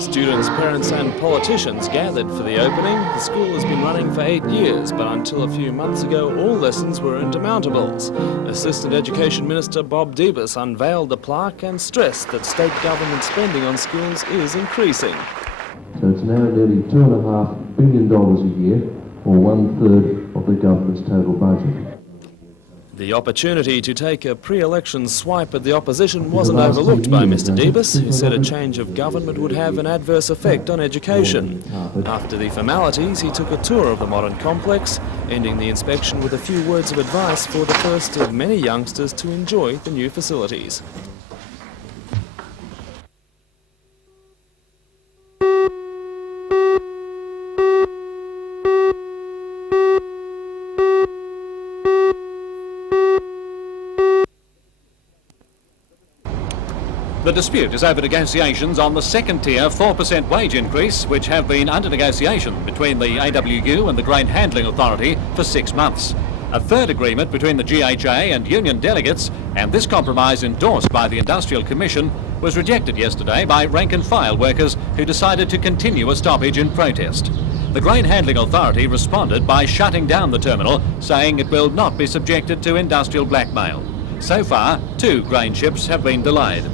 Students, parents and politicians gathered for the opening. The school has been running for 8 years, but until a few months ago all lessons were in demountables. Assistant Education Minister Bob Davis unveiled the plaque and stressed that state government spending on schools is increasing. So it's now nearly $2.5 billion a year, or 1/3 of the government's total budget. The opportunity to take a pre-election swipe at the opposition wasn't overlooked by Mr Davis, who said a change of government would have an adverse effect on education. After the formalities, he took a tour of the modern complex, ending the inspection with a few words of advice for the first of many youngsters to enjoy the new facilities. The dispute is over negotiations on the second-tier 4% wage increase, which have been under negotiation between the AWU and the Grain Handling Authority for 6 months. A third agreement between the GHA and union delegates, and this compromise endorsed by the Industrial Commission, was rejected yesterday by rank-and-file workers who decided to continue a stoppage in protest. The Grain Handling Authority responded by shutting down the terminal, saying it will not be subjected to industrial blackmail. So far, 2 grain ships have been delayed.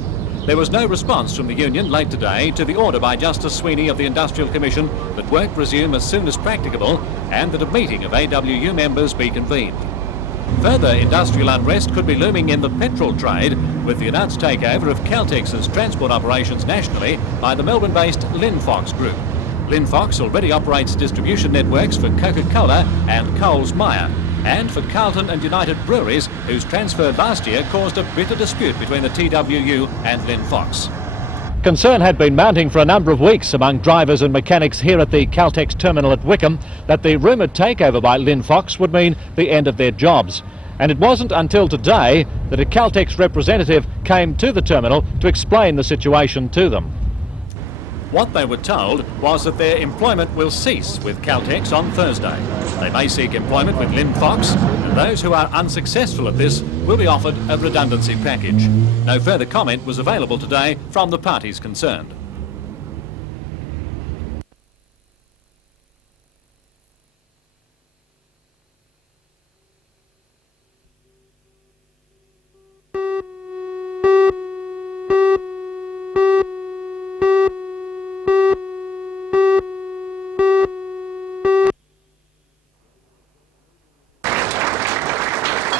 There was no response from the union late today to the order by Justice Sweeney of the Industrial Commission that work resume as soon as practicable and that a meeting of AWU members be convened. Further industrial unrest could be looming in the petrol trade with the announced takeover of Caltex's transport operations nationally by the Melbourne-based Linfox Group. Linfox already operates distribution networks for Coca-Cola and Coles Myer, and for Carlton and United Breweries, whose transfer last year caused a bitter dispute between the TWU and Linfox. Concern had been mounting for a number of weeks among drivers and mechanics here at the Caltex terminal at Wickham that the rumoured takeover by Linfox would mean the end of their jobs. And it wasn't until today that a Caltex representative came to the terminal to explain the situation to them. What they were told was that their employment will cease with Caltex on Thursday. They may seek employment with Linfox, and those who are unsuccessful at this will be offered a redundancy package. No further comment was available today from the parties concerned.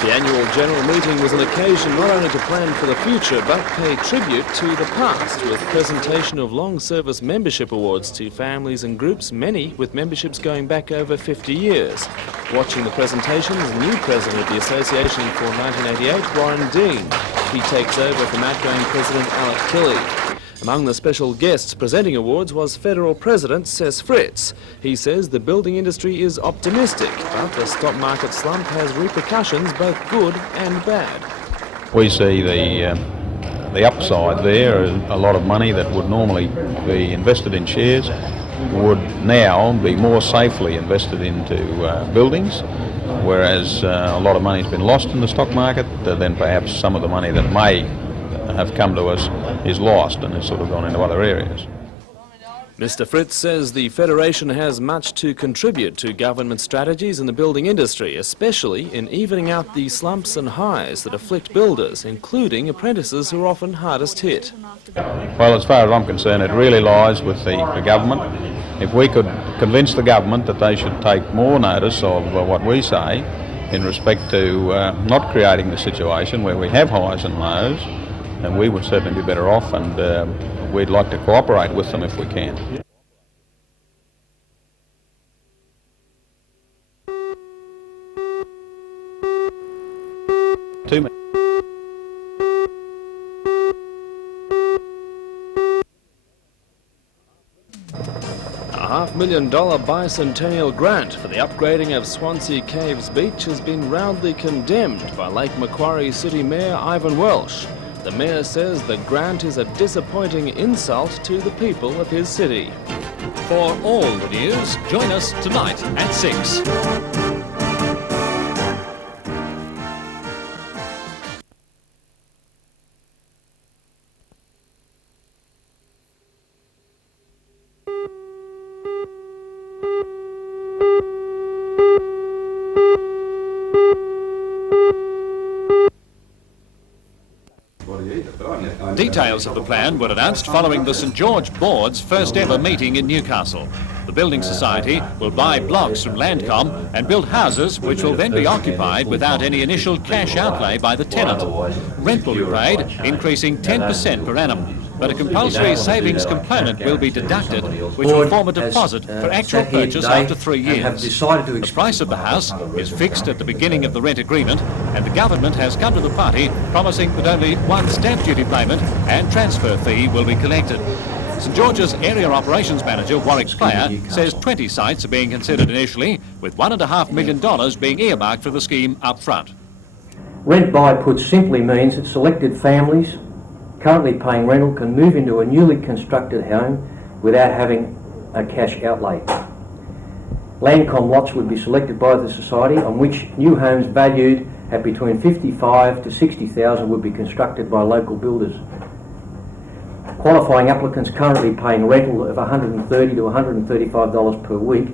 The annual general meeting was an occasion not only to plan for the future but pay tribute to the past with presentation of long service membership awards to families and groups, many with memberships going back over 50 years. Watching the presentation is the new president of the association for 1988, Warren Dean. He takes over from outgoing president Alec Kelly. Among the special guests presenting awards was Federal President Cess Fritz. He says the building industry is optimistic, but the stock market slump has repercussions both good and bad. We see the upside there. A lot of money that would normally be invested in shares would now be more safely invested into buildings, whereas a lot of money has been lost in the stock market. Then perhaps some of the money that may have come to us is lost and has sort of gone into other areas. Mr Fritz says the Federation has much to contribute to government strategies in the building industry, especially in evening out the slumps and highs that afflict builders, including apprentices who are often hardest hit. Well, as far as I'm concerned, it really lies with the government. If we could convince the government that they should take more notice of what we say in respect to not creating the situation where we have highs and lows, and we would certainly be better off, and we'd like to cooperate with them if we can. A $500,000 bicentennial grant for the upgrading of Swansea Caves Beach has been roundly condemned by Lake Macquarie City Mayor Ivan Welsh. The Mayor says the grant is a disappointing insult to the people of his city. For all the news, join us tonight at 6. Details of the plan were announced following the St George Board's first ever meeting in Newcastle. The Building Society will buy blocks from Landcom and build houses which will then be occupied without any initial cash outlay by the tenant. Rent will be paid, increasing 10% per annum. But a compulsory savings component will be deducted, which will form a deposit for actual purchase after 3 years. The price of the house is fixed at the beginning of the rent agreement, and the government has come to the party promising that only one stamp duty payment and transfer fee will be collected. St George's Area Operations Manager Warwick Player says 20 sites are being considered initially, with $1.5 million being earmarked for the scheme up front. Rent buy, put simply, means that selected families currently paying rental can move into a newly constructed home without having a cash outlay. Landcom lots would be selected by the Society, on which new homes valued at between $55,000 to $60,000 would be constructed by local builders. Qualifying applicants currently paying rental of $130 to $135 per week,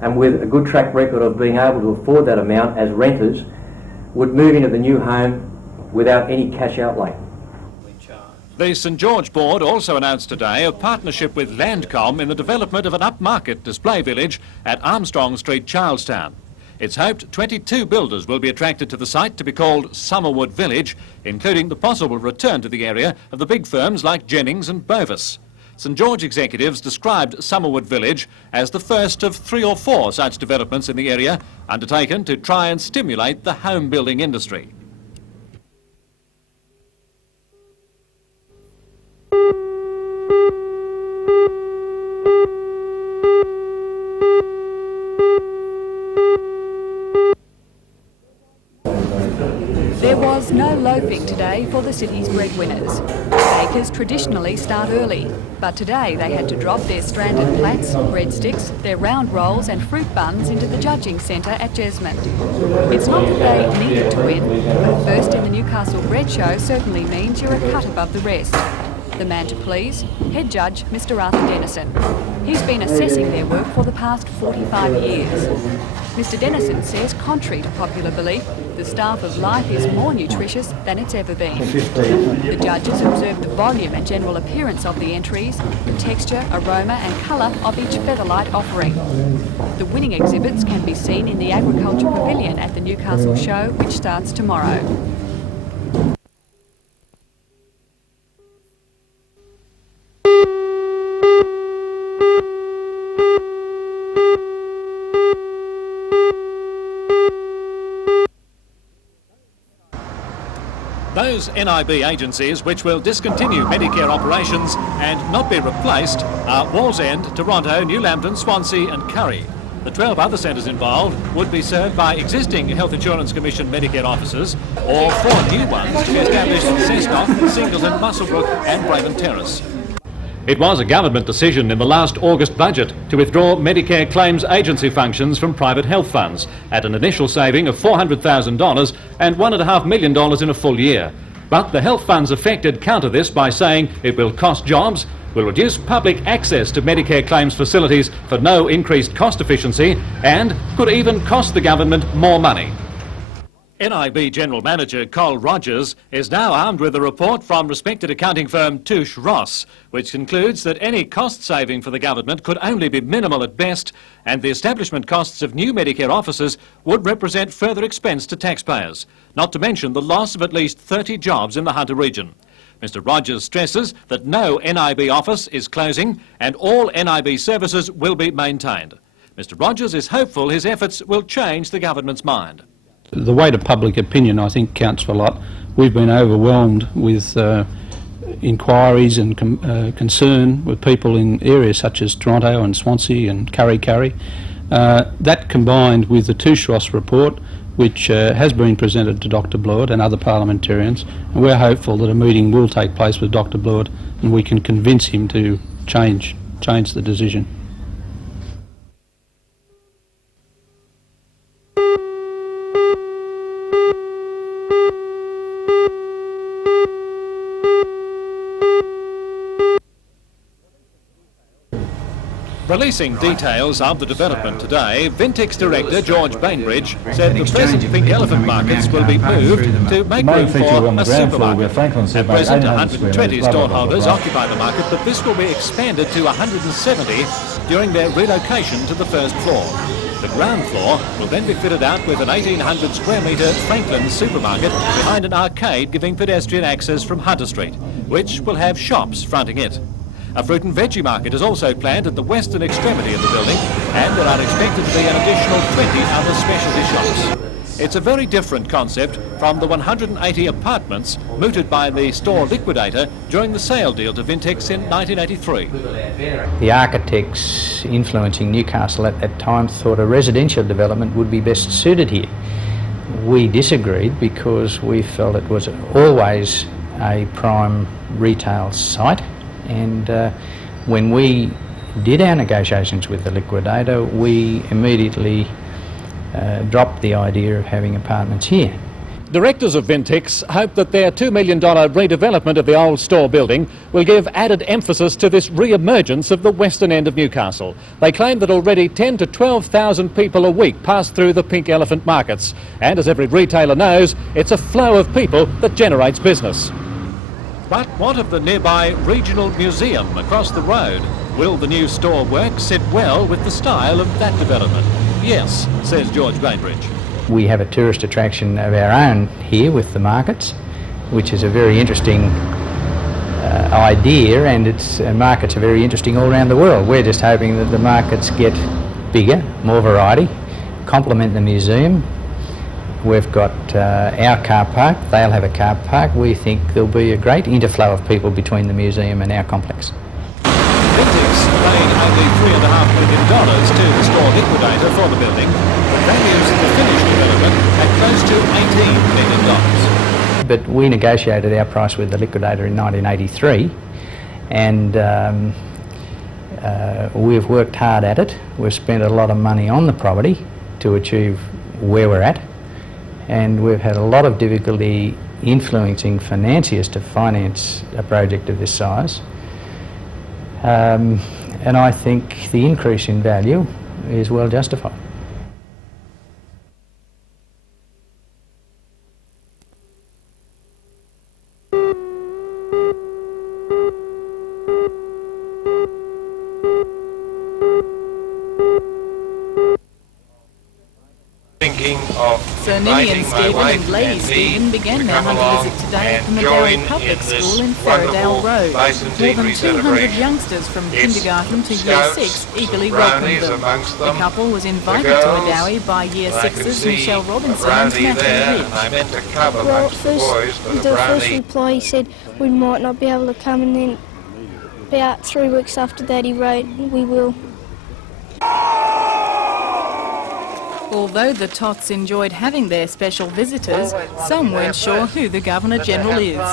and with a good track record of being able to afford that amount as renters, would move into the new home without any cash outlay. The St George Board also announced today a partnership with Landcom in the development of an upmarket display village at Armstrong Street, Charlestown. It's hoped 22 builders will be attracted to the site to be called Summerwood Village, including the possible return to the area of the big firms like Jennings and Bovis. St George executives described Summerwood Village as the first of 3 or 4 such developments in the area undertaken to try and stimulate the home building industry. There was no loafing today for the city's breadwinners. Bakers traditionally start early, but today they had to drop their stranded plats, breadsticks, their round rolls and fruit buns into the judging centre at Jesmond. It's not that they needed to win, but first in the Newcastle Bread Show certainly means you're a cut above the rest. The man to please, head judge Mr Arthur Dennison. He's been assessing their work for the past 45 years. Mr Dennison says, contrary to popular belief, the staff of Life is more nutritious than it's ever been. The judges observed the volume and general appearance of the entries, the texture, aroma and colour of each Featherlight offering. The winning exhibits can be seen in the Agriculture Pavilion at the Newcastle Show, which starts tomorrow. Those NIB agencies which will discontinue Medicare operations and not be replaced are Wallsend, Toronto, New Lambton, Swansea and Curry. The 12 other centres involved would be served by existing Health Insurance Commission Medicare offices or 4 new ones to be established at Cessnock, Singleton, Muswellbrook and Braven Terrace. It was a government decision in the last August budget to withdraw Medicare claims agency functions from private health funds at an initial saving of $400,000 and $1.5 million in a full year. But the health funds affected counter this by saying it will cost jobs, will reduce public access to Medicare claims facilities for no increased cost efficiency, and could even cost the government more money. NIB General Manager Col Rogers is now armed with a report from respected accounting firm Touche Ross, which concludes that any cost saving for the government could only be minimal at best, and the establishment costs of new Medicare offices would represent further expense to taxpayers, not to mention the loss of at least 30 jobs in the Hunter region. Mr Rogers stresses that no NIB office is closing and all NIB services will be maintained. Mr Rogers is hopeful his efforts will change the government's mind. The weight of public opinion, I think, counts for a lot. We've been overwhelmed with inquiries and concern with people in areas such as Toronto and Swansea and Curry. That combined with the Touche Ross report, which has been presented to Dr Blewett and other parliamentarians, and we're hopeful that a meeting will take place with Dr Blewett and we can convince him to change the decision. Releasing details of the development today, Vintix director George Bainbridge said the present pink elephant markets will be moved to make room for a supermarket. At present, 120 stallholders occupy the market, but this will be expanded to 170 during their relocation to the first floor. The ground floor will then be fitted out with an 1,800 square metre Franklin supermarket behind an arcade giving pedestrian access from Hunter Street, which will have shops fronting it. A fruit and veggie market is also planned at the western extremity of the building, and there are expected to be an additional 20 other specialty shops. It's a very different concept from the 180 apartments mooted by the store liquidator during the sale deal to Vintix in 1983. The architects influencing Newcastle at that time thought a residential development would be best suited here. We disagreed because we felt it was always a prime retail site. And when we did our negotiations with the liquidator, we immediately dropped the idea of having apartments here. Directors of Vintix hope that their $2 million redevelopment of the old store building will give added emphasis to this re-emergence of the western end of Newcastle. They claim that already 10 to 12,000 people a week pass through the pink elephant markets. And as every retailer knows, it's a flow of people that generates business. But what of the nearby regional museum across the road? Will the new store work sit well with the style of that development? Yes, says George Bainbridge. We have a tourist attraction of our own here with the markets, which is a very interesting idea, and markets are very interesting all around the world. We're just hoping that the markets get bigger, more variety, complement the museum. We've got our car park, they'll have a car park. We think there'll be a great interflow of people between the museum and our complex. Vintix paid only $3.5 million to the store liquidator for the building, but values the finished development at close to $18 million. But we negotiated our price with the liquidator in 1983, and we've worked hard at it. We've spent a lot of money on the property to achieve where we're at. And we've had a lot of difficulty influencing financiers to finance a project of this size. And I think the increase in value is well justified. Sir Ninny and Stephen and Lady Stephen began their hunter visit today at the Medicare Public School in Ferradale Road. More than 200 youngsters from kindergarten to year 6 eagerly welcomed them. The couple was invited to Medowie by year 6's Michelle Robinson and Matthew Rich. Well, the first reply he said we might not be able to come, and then about 3 weeks after that he wrote, we will. Although the Tots enjoyed having their special visitors, some weren't sure who the Governor-General is. No, I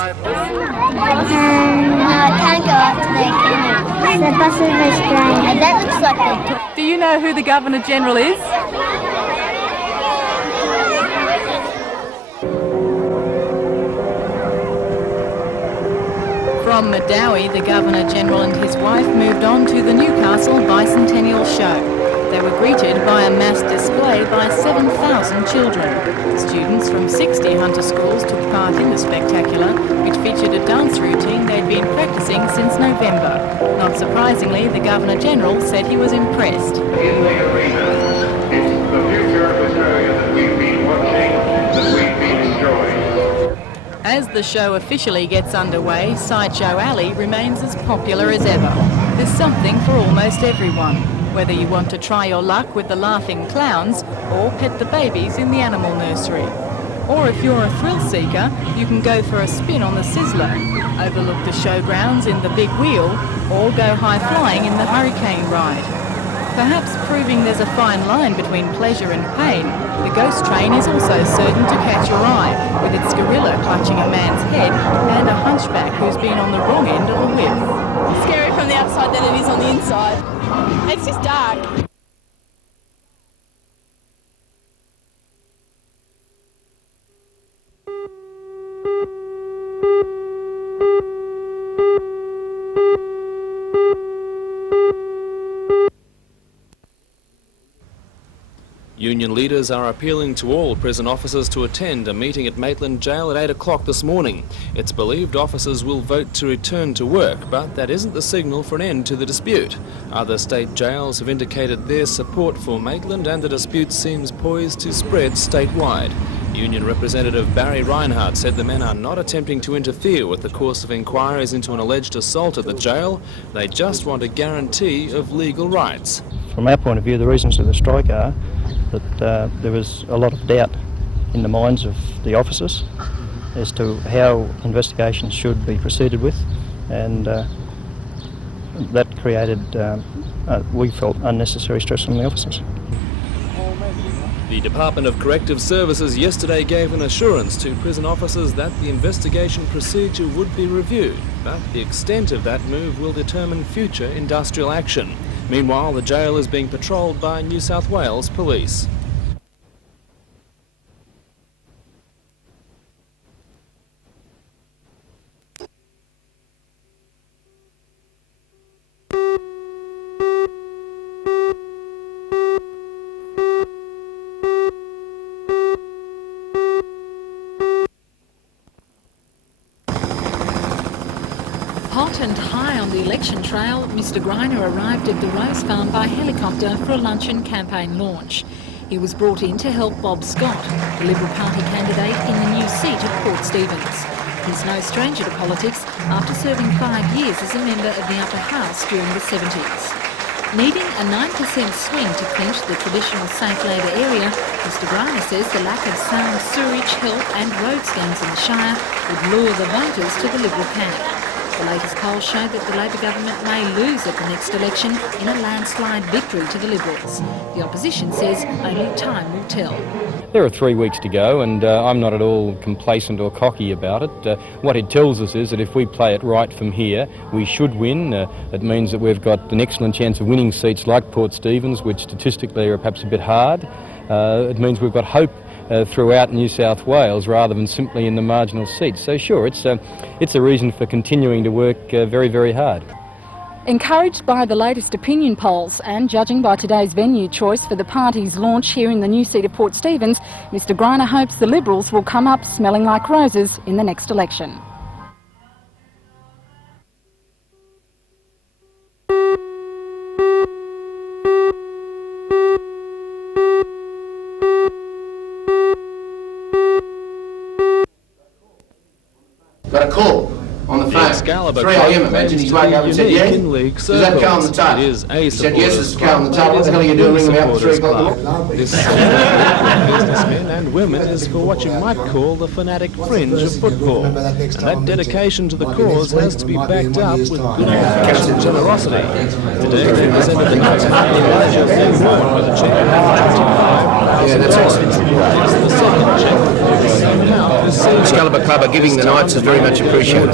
can't go up to there, can I? The bus of Australia. That looks like a... Do you know who the Governor-General is? From Medowie, the Governor-General and his wife moved on to the Newcastle Bicentennial Show. They were greeted by a mass display by 7,000 children. Students from 60 hunter schools took part in the spectacular, which featured a dance routine they'd been practicing since November. Not surprisingly, the Governor-General said he was impressed. In the arena, it's the future of Australia that we've been watching, that we've been enjoying. As the show officially gets underway, Sideshow Alley remains as popular as ever. There's something for almost everyone. Whether you want to try your luck with the laughing clowns or pet the babies in the animal nursery. Or if you're a thrill seeker, you can go for a spin on the Sizzler, overlook the showgrounds in the Big Wheel, or go high flying in the Hurricane ride. Perhaps proving there's a fine line between pleasure and pain, the Ghost Train is also certain to catch your eye, with its gorilla clutching a man's head and a hunchback who's been on the wrong end of a whip. Scary from the outside than it is on the inside. It's just dark. Union leaders are appealing to all prison officers to attend a meeting at Maitland Jail at 8 o'clock this morning. It's believed officers will vote to return to work, but that isn't the signal for an end to the dispute. Other state jails have indicated their support for Maitland, and the dispute seems poised to spread statewide. Union Representative Barry Reinhardt said the men are not attempting to interfere with the course of inquiries into an alleged assault at the jail. They just want a guarantee of legal rights. From our point of view, the reasons of the strike are that there was a lot of doubt in the minds of the officers as to how investigations should be proceeded with, and that created, we felt, unnecessary stress on the officers. The Department of Corrective Services yesterday gave an assurance to prison officers that the investigation procedure would be reviewed, but the extent of that move will determine future industrial action. Meanwhile, the jail is being patrolled by New South Wales Police. Hot and high on the election trail, Mr Greiner arrived at the Rose Farm by helicopter for a luncheon campaign launch. He was brought in to help Bob Scott, the Liberal Party candidate in the new seat at Port Stephens. He's no stranger to politics after serving 5 years as a member of the upper house during the 70s. Needing a 9% swing to clinch the traditional safe labour area, Mr Greiner says the lack of sound sewerage, health and road schemes in the Shire would lure the voters to the Liberal camp. The latest polls show that the Labor government may lose at the next election in a landslide victory to the Liberals. The opposition says only time will tell. There are 3 weeks to go, and I'm not at all complacent or cocky about it. What it tells us is that if we play it right from here, we should win. It means that we've got an excellent chance of winning seats like Port Stephens, which statistically are perhaps a bit hard. It means we've got hope throughout New South Wales rather than simply in the marginal seats. So sure, it's a reason for continuing to work very, very hard. Encouraged by the latest opinion polls and judging by today's venue choice for the party's launch here in the new seat of Port Stephens, Mr Greiner hopes the Liberals will come up smelling like roses in the next election. Got a call on the phone. Excalibur 3 a.m. Imagine he's woke up and said, yeah, does that go on the table? He said, yes, it's go on the table. What the hell are you doing ringing me up at 3 o'clock in the morning? This businessmen and women is for what you might call the fanatic fringe of football. And that dedication to the cause has to be backed up with good old-fashioned generosity. Today we presented the Knights of Malaysia being won by the chairman of 25. Yeah, that's awesome. Excalibur Club are giving the Knights is very much appreciated.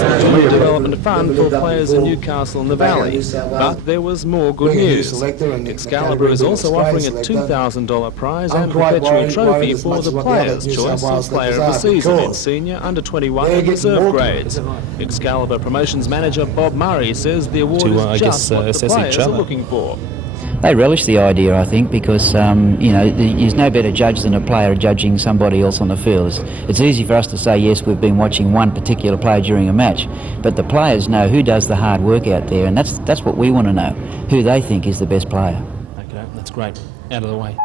Development fund for players in Newcastle and the Valley. But there was more good news. Excalibur is also offering a $2,000 prize and perpetual trophy for the Players' Choice of Player of the Season in senior, under 21 and reserve grades. Excalibur Promotions Manager Bob Murray says the award is just what the players are looking for. They relish the idea, I think, because, there's no better judge than a player judging somebody else on the field. It's easy for us to say, yes, we've been watching one particular player during a match, but the players know who does the hard work out there, and that's what we want to know, who they think is the best player. Okay, that's great. Out of the way.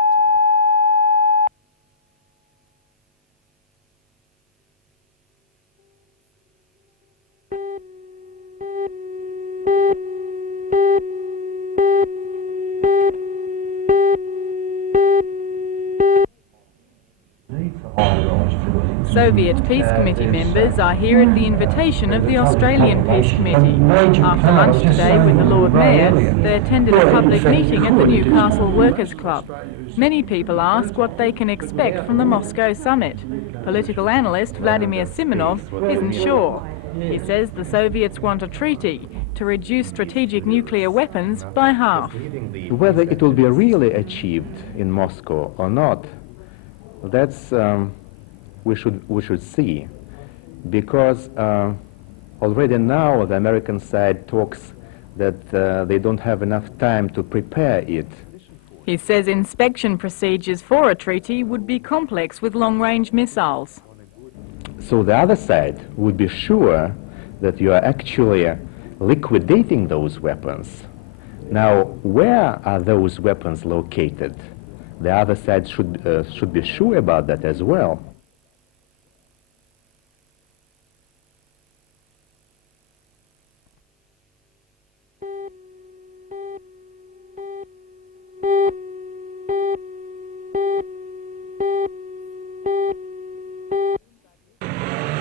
Soviet Peace Committee members are here at the invitation of the Australian Peace Committee. After lunch today with the Lord Mayor, they attended a public meeting at the Newcastle Workers' Club. Many people ask what they can expect from the Moscow summit. Political analyst Vladimir Simonov isn't sure. He says the Soviets want a treaty to reduce strategic nuclear weapons by half. Whether it will be really achieved in Moscow or not, that's we should see, because already now the American side talks that they don't have enough time to prepare it. He says inspection procedures for a treaty would be complex with long-range missiles. So the other side would be sure that you are actually liquidating those weapons. Now, where are those weapons located? The other side should be sure about that as well.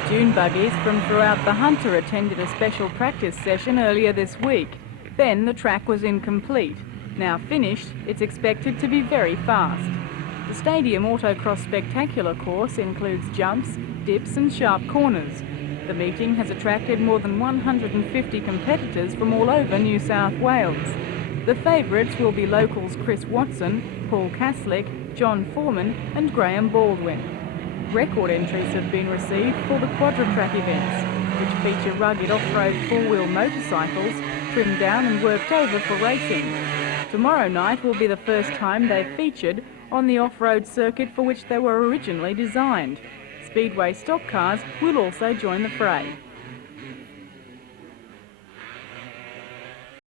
Dune buggies from throughout the Hunter attended a special practice session earlier this week. Then the track was incomplete. Now finished, it's expected to be very fast. The Stadium Autocross Spectacular course includes jumps, dips and sharp corners. The meeting has attracted more than 150 competitors from all over New South Wales. The favourites will be locals Chris Watson, Paul Kaslick, John Foreman and Graham Baldwin. Record entries have been received for the quadra-track events, which feature rugged off-road four-wheel motorcycles trimmed down and worked over for racing. Tomorrow night will be the first time they've featured on the off-road circuit for which they were originally designed. Speedway stock cars will also join the fray.